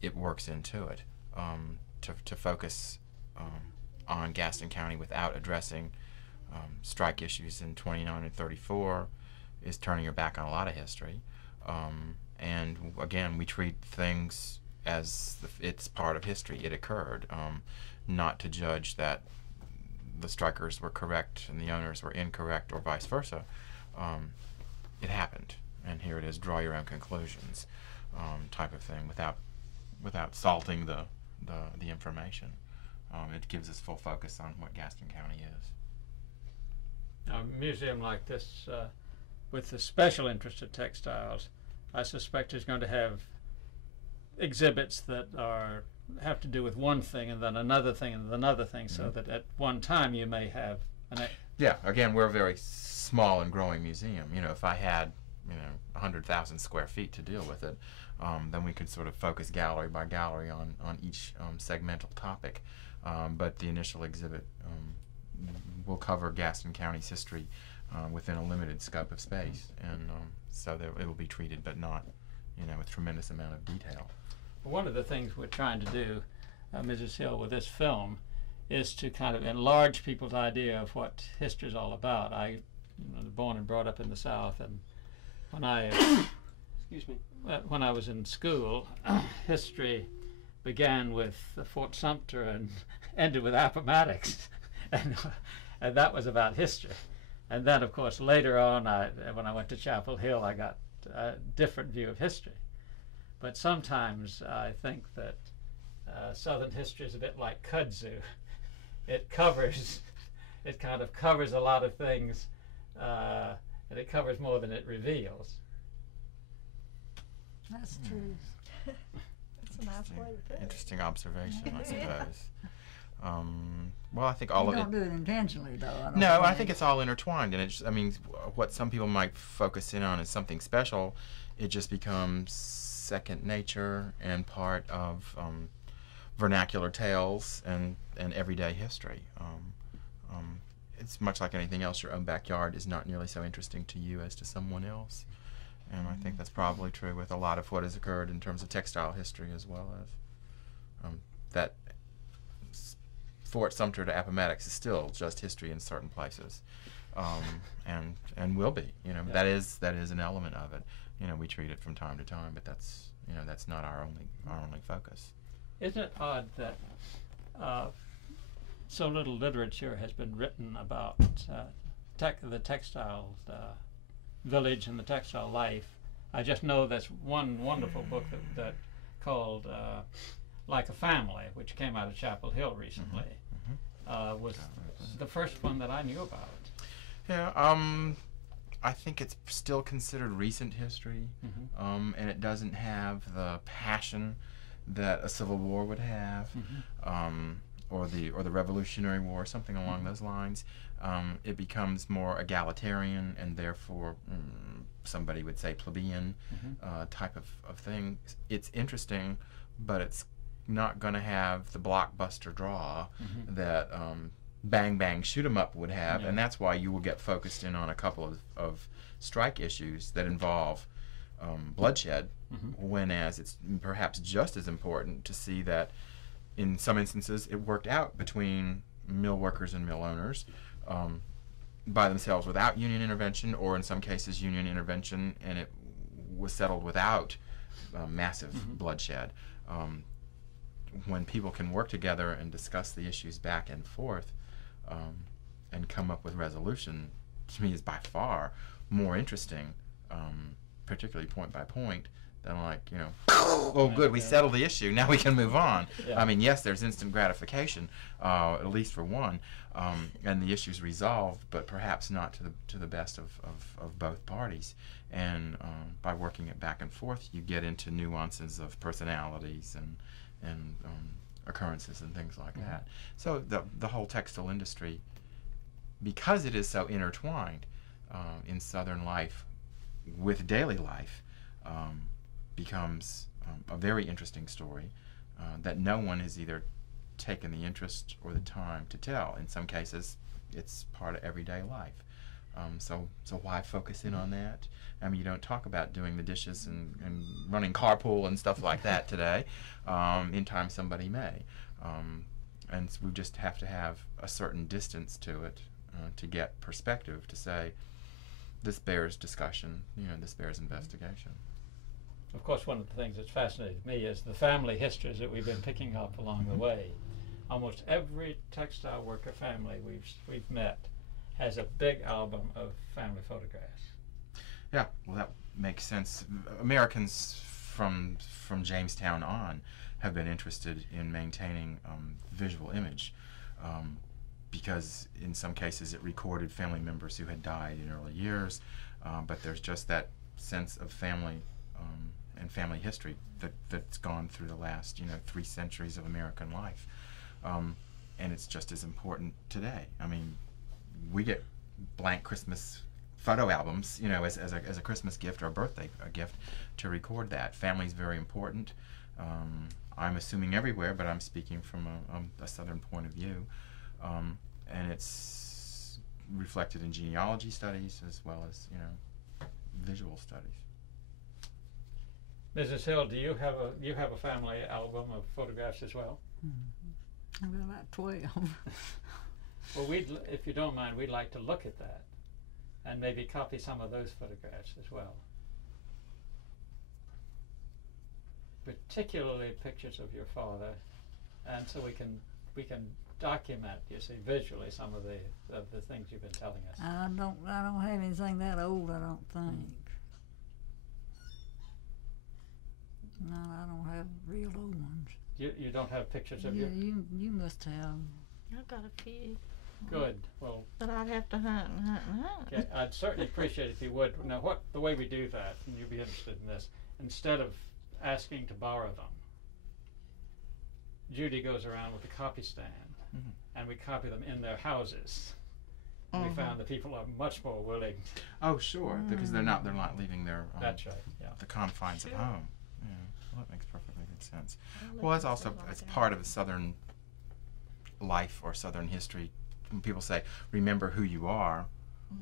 It works into it to focus on Gaston County without addressing strike issues in 29 and 34 is turning your back on a lot of history. And again, we treat things as it's part of history. It occurred, not to judge that the strikers were correct and the owners were incorrect, or vice versa. It happened, and here it is. Draw your own conclusions, type of thing, without salting the information. It gives us full focus on what Gaston County is. Now, a museum like this, with the special interest of textiles, I suspect is going to have exhibits that have to do with one thing and then another thing and then another thing, so that at one time you may have Yeah, again, we're a very small and growing museum. If I had 100,000 square feet to deal with it, then we could sort of focus gallery by gallery on each segmental topic. But the initial exhibit will cover Gaston County's history within a limited scope of space, and so that it will be treated, but not with tremendous amount of detail. One of the things we're trying to do, Mrs. Hill, with this film is to kind of enlarge people's idea of what history is all about. I was born and brought up in the South, and when I when I was in school, history began with Fort Sumter and ended with Appomattox, and that was about history. And then, of course, later on, when I went to Chapel Hill, I got a different view of history. But sometimes I think that Southern history is a bit like kudzu. It kind of covers a lot of things, and it covers more than it reveals. That's true. That's a nice way to put it. Interesting observation, I suppose. Well, I think all You of it. don't do it intentionally, though. No, I think it's all intertwined, and what some people might focus in on is something special. It just becomes second nature and part of vernacular tales and everyday history. It's much like anything else. Your own backyard is not nearly so interesting to you as to someone else, and I think that's probably true with a lot of what has occurred in terms of textile history, as well as that Fort Sumter to Appomattox is still just history in certain places, and will be. Yeah. That is an element of it. We treat it from time to time, but that's not our only focus. Isn't it odd that so little literature has been written about the textile village and the textile life? I just know there's one wonderful book that called Like a Family, which came out of Chapel Hill recently. Was the first one that I knew about. Yeah, I think it's still considered recent history, and it doesn't have the passion that a Civil War would have, or the Revolutionary War, something along those lines. It becomes more egalitarian, and therefore somebody would say plebeian type of thing. It's interesting, but it's not going to have the blockbuster draw that Bang Bang Shoot 'em Up would have, and that's why you will get focused in on a couple of strike issues that involve bloodshed, whereas it's perhaps just as important to see that in some instances it worked out between mill workers and mill owners by themselves without union intervention, or in some cases union intervention, and it was settled without massive bloodshed. When people can work together and discuss the issues back and forth and come up with resolution, to me is by far more interesting, particularly point by point, than like, you know, oh good, we settled the issue, now we can move on. I mean, yes, there's instant gratification, at least for one, and the issue's resolved, but perhaps not to the best of both parties. And by working it back and forth, you get into nuances of personalities and occurrences and things like that. So the whole textile industry, because it is so intertwined in Southern life with daily life, becomes a very interesting story that no one has either taken the interest or the time to tell. In some cases, it's part of everyday life. So why focus in on that? I mean, you don't talk about doing the dishes and running carpool and stuff like that today. In time, somebody may. And so we just have to have a certain distance to it to get perspective, to say, this bears discussion, you know, this bears investigation. Of course, one of the things that's fascinated me is the family histories that we've been picking up along the way. Almost every textile worker family we've met has a big album of family photographs. Yeah, well, that makes sense. Americans from Jamestown on have been interested in maintaining visual image because in some cases it recorded family members who had died in early years, but there's just that sense of family and family history that's gone through the last 3 centuries of American life, and it's just as important today. I mean, we get blank Christmas photo albums, as a Christmas gift or a birthday gift to record that. Family's very important. I'm assuming everywhere, but I'm speaking from a Southern point of view, and it's reflected in genealogy studies as well as visual studies. Mrs. Hill, do you have a family album of photographs as well? I've got about 12. Well, if you don't mind, we'd like to look at that and maybe copy some of those photographs as well. Particularly pictures of your father, and so we can document, you see, visually some of the things you've been telling us. I don't have anything that old, I don't think. No, I don't have real old ones. You don't have pictures of your... You must have. I've got a few. Good. Well, but I'd have to hunt and hunt and hunt. Okay, I'd certainly appreciate it if you would. Now, the way we do that, and you'll be interested in this, instead of asking to borrow them, Judy goes around with a copy stand, and we copy them in their houses. We found that people are much more willing. Oh, sure, because they're not leaving their that's right. Yeah. the confines of home. Yeah, well, that makes perfectly good sense. Well, it's part of the Southern life or Southern history. When people say, remember who you are,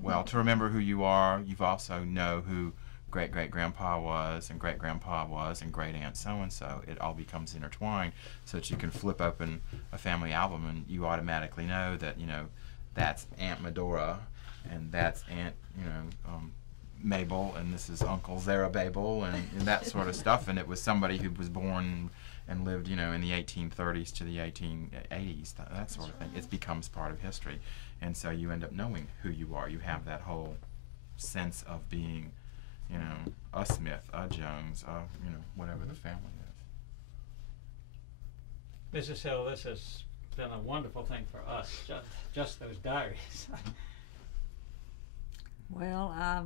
well, to remember who you are, you've also know who great-great-grandpa was, and great-grandpa was, and great-aunt so-and-so. It all becomes intertwined so that you can flip open a family album and you automatically know that, that's Aunt Medora, and that's Aunt, Mabel, and this is Uncle Zerubbabel, and that sort of stuff. And it was somebody who was born and lived, in the 1830s to the 1880s, that sort of thing. It becomes part of history. And so you end up knowing who you are. You have that whole sense of being, a Smith, a Jones, whatever the family is. Mrs. Hill, this has been a wonderful thing for us, just those diaries. Well, I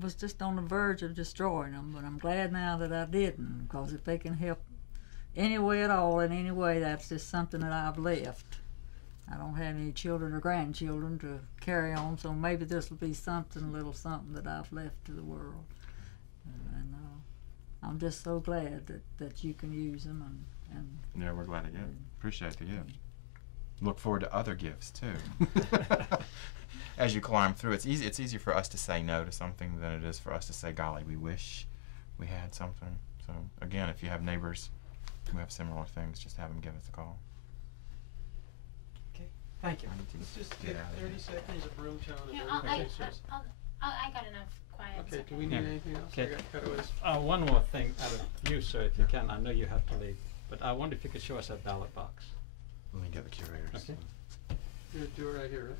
was just on the verge of destroying them, but I'm glad now that I didn't, because if they can help any way at all, in any way, that's just something that I've left. I don't have any children or grandchildren to carry on, so maybe this will be a little something that I've left to the world. And I'm just so glad that you can use them and Yeah, we're glad to get it. Appreciate the gift. Look forward to other gifts too. As you climb through, it's easier for us to say no to something than it is for us to say, golly, we wish we had something. So again, if you have neighbors who have similar things, just have them give us a call. Okay, thank you. I need to Let's just get take out of 30 here. seconds of room tone and Yeah, everything. I got enough quiet. Okay, so- do we need anything else? Okay. I got cutaways. One more thing out of you, sir, if you can. I know you have to leave, but I wonder if you could show us that ballot box. Let me get the curators. Okay. You're gonna do it right here, right?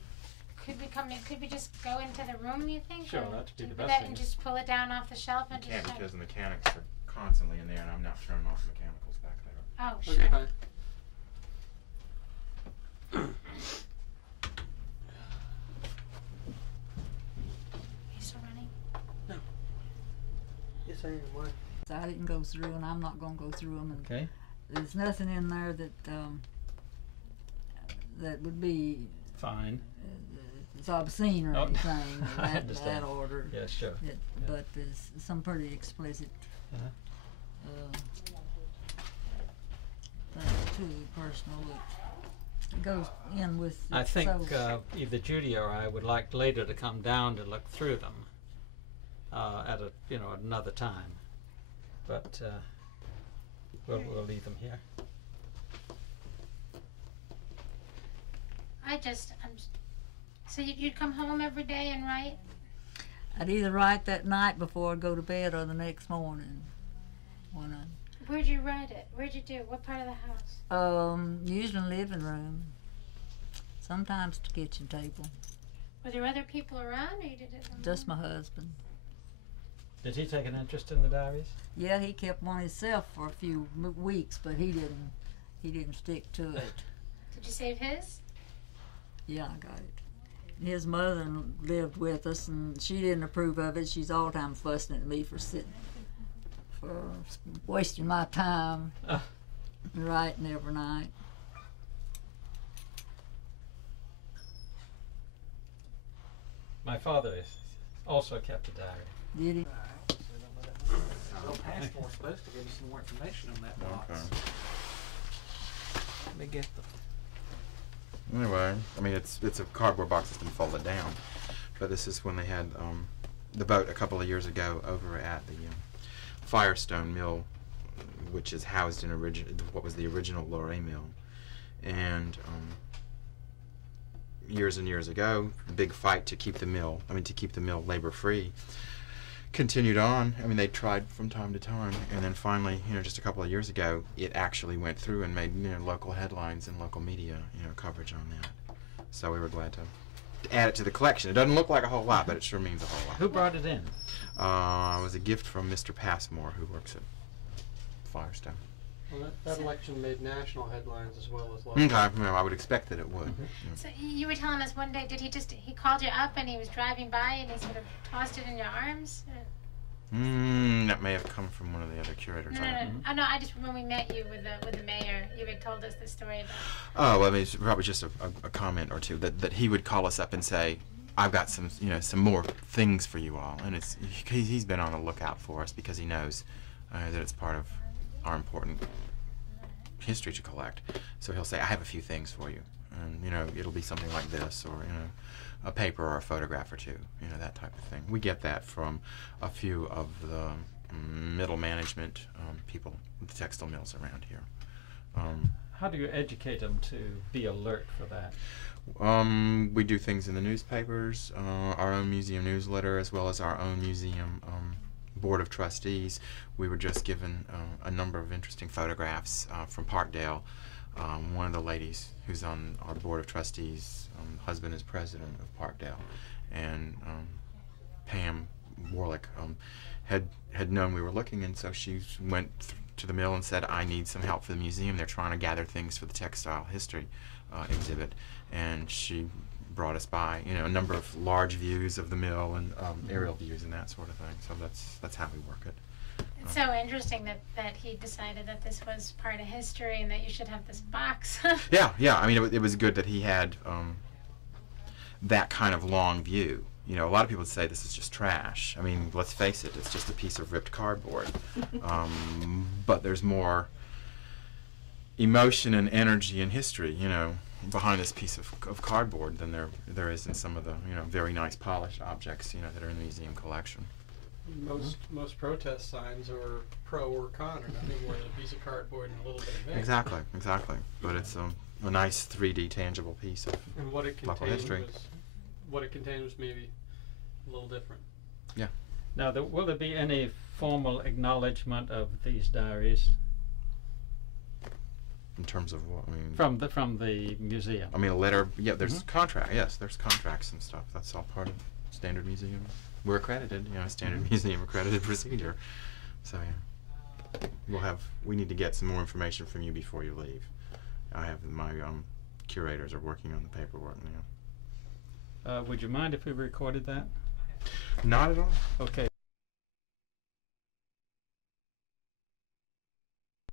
Could we come in? Could we just go into the room? You think? Sure, or that'd be the do best that thing. and just pull it down off the shelf You and can't just. because the mechanics are constantly in there, and I'm not turning off the mechanicals back there. Oh, Okay, sure. fine. You still running? Yes, I am. Why? So I didn't go through, and I'm not going to go through them. And Okay. there's nothing in there that would be Fine. it's obscene or Oh, anything in I that understand. order. Yeah, sure. It, Yeah. But there's some pretty explicit things too, personal, that goes in with it. I think So, either Judy or I would like later to come down to look through them at at another time, but we'll leave them here. So you'd come home every day and write? I'd either write that night before I go to bed or the next morning. Where'd you write it? Where'd you do it? What part of the house? Usually living room, sometimes the kitchen table. Were there other people around, or you did it alone? Just my husband. Did he take an interest in the diaries? Yeah, he kept one himself for a few weeks, but he didn't stick to it. Did you save his? Yeah, I got it. His mother lived with us, and she didn't approve of it. She's all the time fussing at me for wasting my time writing every night. My father also kept a diary. Did he? Bill Passport's supposed to give you some more information on that box. Okay. Let me get the. Anyway, I mean, it's a cardboard box that's been folded down, but this is when they had the boat a couple of years ago over at the Firestone Mill, which is housed in what was the original Luray Mill, and years and years ago, the big fight to keep the mill labor free continued on. I mean, they tried from time to time, and then finally, just a couple of years ago, it actually went through and made local headlines and local media coverage on that. So we were glad to add it to the collection. It doesn't look like a whole lot, but it sure means a whole lot. Who brought it in? It was a gift from Mr. Passmore, who works at Firestone. Well, that election made national headlines as well as local. Okay, I would expect that it would. So you were telling us one day, he called you up and he was driving by and he sort of tossed it in your arms? That may have come from one of the other curators. No. Oh, no, when we met you with the mayor, you had told us the story about. Oh, well, I mean, it's probably just a comment or two that he would call us up and say, I've got some more things for you all. And he's been on the lookout for us because he knows that it's part of our important history to collect. So he'll say, I have a few things for you. And, it'll be something like this, or, a paper or a photograph or two, that type of thing. We get that from a few of the middle management people with the textile mills around here. How do you educate them to be alert for that? We do things in the newspapers, our own museum newsletter, as well as our own museum board of trustees. We were just given a number of interesting photographs from Parkdale. One of the ladies who's on our board of trustees, husband is president of Parkdale, and Pam Warlick had known we were looking, and so she went to the mill and said, I need some help for the museum. They're trying to gather things for the textile history exhibit, and she brought us by a number of large views of the mill and aerial views and that sort of thing. So that's how we work it. It's so interesting that he decided that this was part of history and that you should have this box. Yeah. I mean, it was good that he had that kind of long view. you know, a lot of people would say this is just trash. I mean, let's face it, it's just a piece of ripped cardboard. But there's more emotion and energy and history, you know, behind this piece of cardboard than there is in some of the, you know, very nice polished objects, you know, that are in the museum collection. Most protest signs are pro or con, or nothing more than a piece of cardboard and a little bit of ink. Exactly, exactly. But it's a nice 3D tangible piece of And what it local contained history. was maybe a little different. Yeah. Now, will there be any formal acknowledgement of these diaries In terms of what, I mean, from the museum? I mean, a letter, yeah, there's contract, yes, there's contracts and stuff. That's all part of standard museum. We're accredited, you know, standard museum accredited procedure. So, yeah. We need to get some more information from you before you leave. I have my curators are working on the paperwork now. Would you mind if we recorded that? Not at all. Okay.